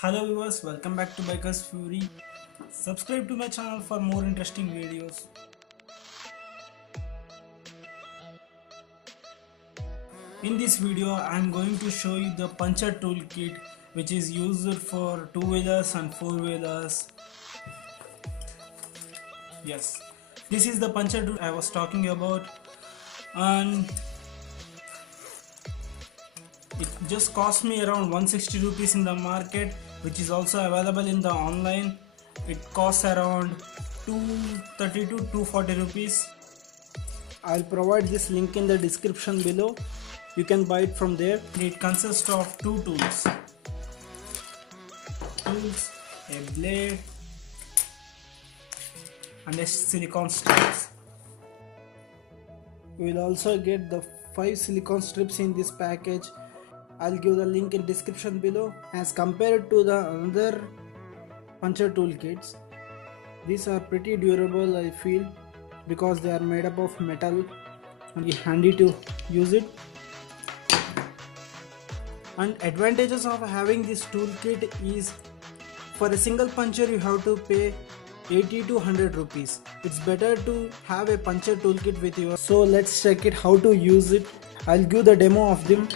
Hello viewers, welcome back to Bikers Fury. Subscribe to my channel for more interesting videos. In this video, I am going to show you the puncture toolkit which is used for two-wheelers and four-wheelers. Yes, this is the puncture tool I was talking about, and it just cost me around 160 rupees in the market, which is also available in the online. It costs around 230 to 240 rupees. I'll provide this link in the description below. You can buy it from there. It consists of two tools, a blade and a silicone strips. You will also get the 5 silicone strips in this package. I'll give the link in description below. As compared to the other puncture toolkits, these are pretty durable, I feel, because they are made up of metal and it's handy to use it. And advantages of having this toolkit is, for a single puncture you have to pay 80 to 100 rupees. It's better to have a puncture toolkit with you. So let's check it how to use it. I'll give the demo of them.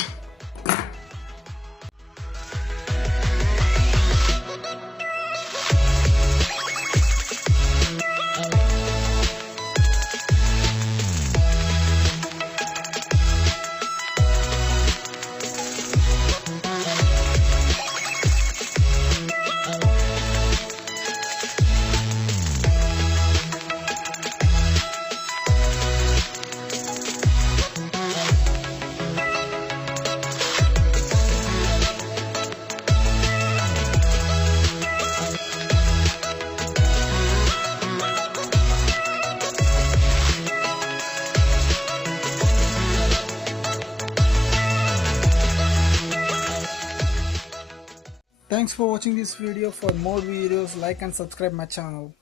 Thanks for watching this video. For more videos, like and subscribe my channel.